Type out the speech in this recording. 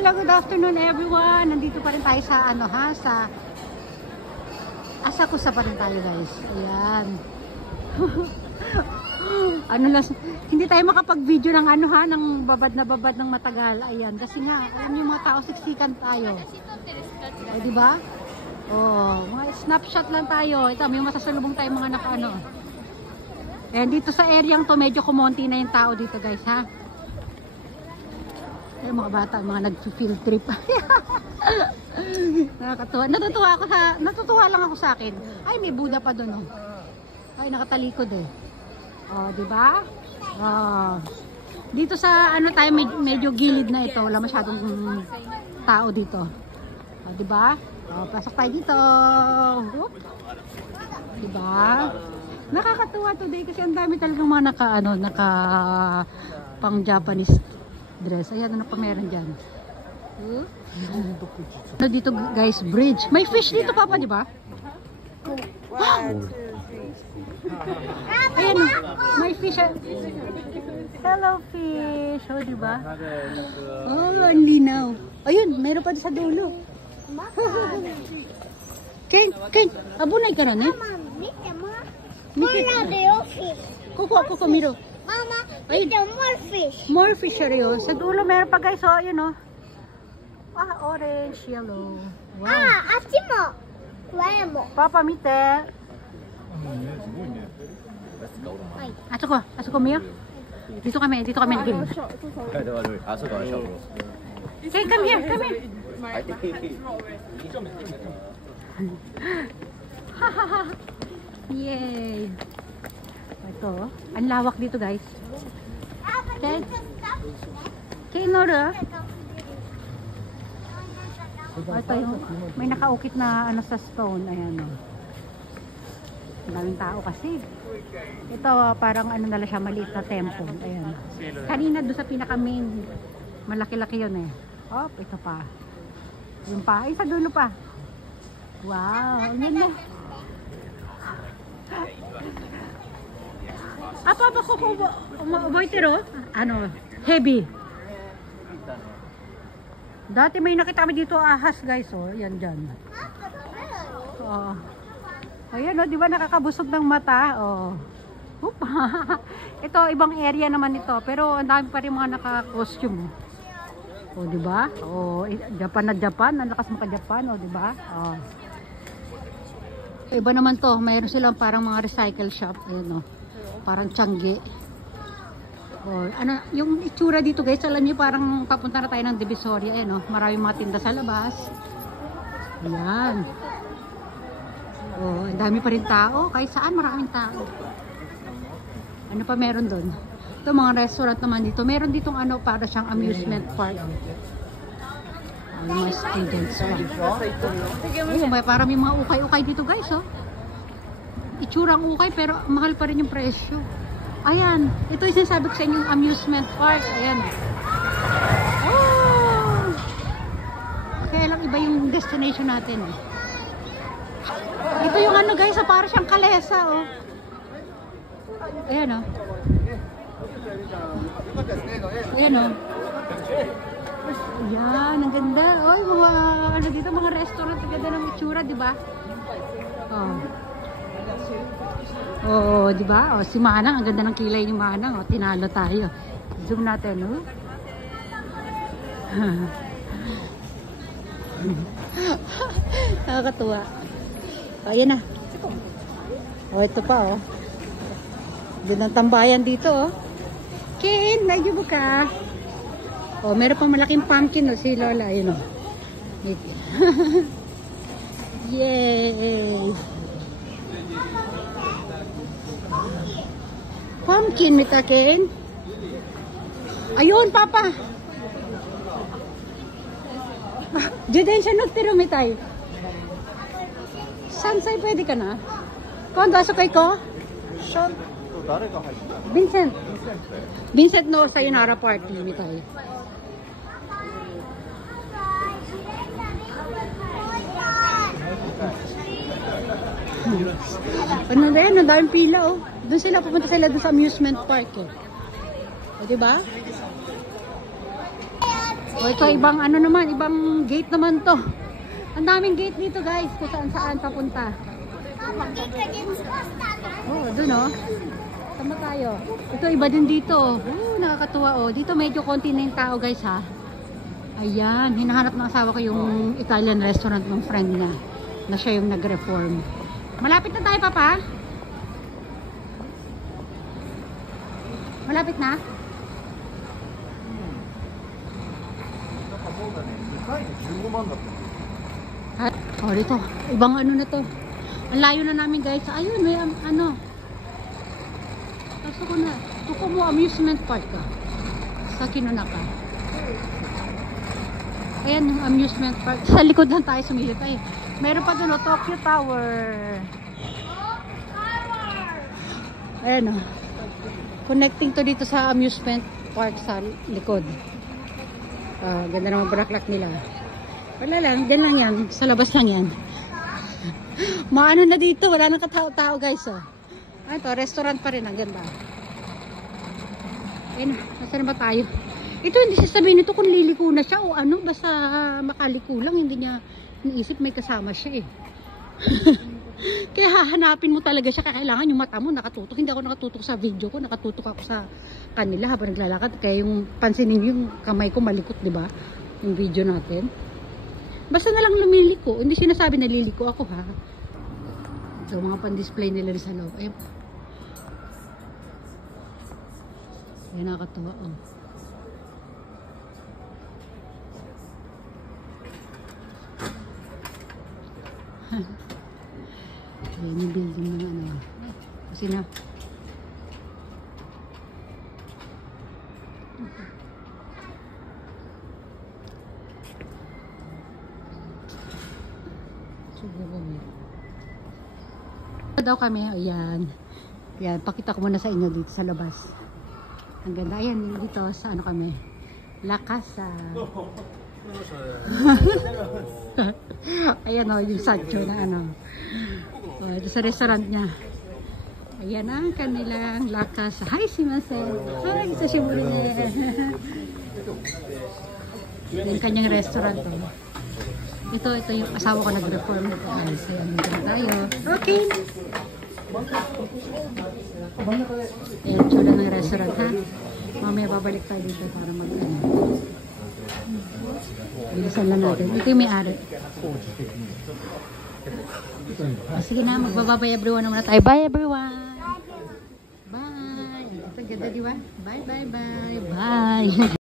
Hello, good afternoon everyone. Nandito pa rin tayo sa sa Asakusa pa rin tayo, guys. Ayan. Hindi tayo makapag-video ng ng babad na babad ng matagal. Ayan, kasi nga, alam yung mga tao siksikan tayo. Ay, di ba? Oh, mga snapshot lang tayo. Ito, may masasalubong tayo mga And dito sa areang to, medyo kumonti na yung tao dito, guys, ha? Ay, mga bata, mga nag-field trip. Nakakatuwa. Natutuwa lang ako sa akin. Ay, may Buddha pa doon, oh. Ay, nakatalikod eh. Oh, di ba? Oh. Dito sa tayo medyo gilid na ito, wala masyadong tao dito. Oh, di ba? Oh, pasok tayo dito. Di ba? Nakakatuwa today kasi ang dami talagang mga naka pang Japanese dress. Ayan, ano pa meron dyan? Dito, guys, bridge. May fish dito, Papa, di ba? Ayan, may fish. Hello, fish. Oh, di ba? Oh, ang linaw. Ayun, meron pa sa dulo. Ken, abunay ka rin, eh? Kuko, miro. Mama, ayun, more fish. More fish siya. Sa dulo meron pa, guys, oh, yun, oh. Ah, orange, yellow. Wow. Ah, achi mo. Kore mo. Papa, mite. Asuko, Mio. Dito kami naging. Hey, come here. Yay. Ito, ang lawak dito, guys. Okay, Nora. Ito yung, may nakaukit na sa stone. Ayan, oh. Ang daming tao kasi. Ito, parang na lang siya, maliit na temple. Ayan. Kanina doon sa pinaka-main, malaki-laki yun eh. Oh, ito pa. Yung pa, sa dulo pa. Wow, ang ganda. Apa ba ko boitero? Heavy. Dati may nakita kami dito ahas, guys, oh. Yan dyan. Oh. Ayan, oh, di ba nakakabusog ng mata? Oh. Ito, ibang area naman ito. Pero ang dami pa rin mga naka-costume. Oh, di ba? Oh, Japan na Japan. Ang lakas maka-Japan, oh, di ba? Oh. Iba naman to. Mayroon silang parang mga recycle shop. Ayan, oh. Parang Changi. Oh, yung itsura dito, guys, alam niyo parang papunta na tayo ng Divisoria, eh, no? Maraming mga tinda sa labas. Ayan. Oh, ang dami pa rin tao. Kahit saan maraming tao. Ano pa meron doon? Ito, mga restaurant naman dito. Meron ditong para siyang amusement park. Mga students pa. Ayun, parang may mga ukay-ukay dito, guys, oh. Itsura ang ukay, pero mahal pa rin yung presyo. Ayan, ito yung sinasabi ko sa inyong amusement park. Ayan. Oh! Kaya lang iba yung destination natin, eh. Ito yung guys, para siyang kalesa, oh. Ayan, oh. Ayan, oh. Ayan, ang ganda. Oy, mga dito, mga restaurant, ang ganda ng itsura, di ba? Oh. Oh, di ba? Oh, si Manang, ang ganda ng kilay ni Manang. Oh, tinalo tayo. Zoom natin, oh. Nakakatuwa. Oh, ayan na. Oh, ito pa, oh. Doon ang tambayan dito, oh. Ken, medyo buka. Oh, meron pang malaking pumpkin, oh, si Lola. Ayun, oh. Yay! Pumpkin, Mita Ken. Ayun, Papa. Juden siya nagtiro, Mitay. Sansay, pwede ka na? Kondo, asukay ko? Vincent. Vincent no, sa Yunara Party, Mitay. Ano na yan? Ang daming pila, oh. Doon sila, pupunta sila doon sa amusement park, eh. O, diba? O ito, ibang ano naman, ibang gate naman to. Ang daming gate dito guys, kung saan saan papunta. Oh, dun oh. Sama tayo. Ito, iba din dito. Nakakatuwa oh. Dito medyo konti na yung tao guys ha. Ayan, hinahanap ng asawa ko yung Italian restaurant ng friend niya. Na siya yung nag-reform. Malapit na tayo, Papa? Malapit na? Oh, dito. Ibang ano na to. Ang layo na namin guys. Ayun, may ano. Kaso ko na. Tuko mo amusement park ka. Sa Kinunaka. Ayan yung amusement park. Sa likod lang tayo sumilip. Ay, meron pa doon, Tokyo Tower. Ayan o. Connecting to dito sa amusement park sa likod. Ganda naman baraklak nila. Wala lang, dyan lang yan. Sa labas lang yan. Maano na dito, wala nang katao-tao guys oh. Ano to, restaurant pa rin, ang ganda. Ayun, nasa na ba tayo? Ito, hindi sasabihin nito kung liliko na siya o ano, basta makaliko lang, hindi niya iniisip may kasama siya eh. Kaya hahanapin mo talaga siya, kailangan yung mata mo nakatutok. Hindi ako nakatutok sa video ko, nakatutok ako sa kanila habang naglalakad. Kaya yung pansinin yung kamay ko malikot, di ba? Yung video natin. Basta na lang lumiliko. Hindi sinasabi na liliko ako ha. Ito, mga pan-display nila sa loob. Ayun. Ayan, nakakatawa oh. Ayan yung building ng ano. Kasi na. Daw kami, ayan. Ayan, pakita ko muna sa inyo dito sa labas. Ang ganda. Ayan, dito sa ano kami. La Casa. Ayan o, yung satcho na ano. Ito sa restaurant niya. Ayan ang kanilang La Casa. Hi, Shimasen. Hi, sa Shimuri. Yung kanyang restaurant to. Ito yung asawa ko nag-reform. So, yan tayo. Okay. Ayan, tsura ng restaurant ha. Mamaya babalik tayo dito para mag-ano. Bilisan lang natin. Ito yung may-ari. Sige na, magbababay everyone naman na tayo. Bye everyone! Bye! Ito ganda diba? Bye, bye, bye! Bye!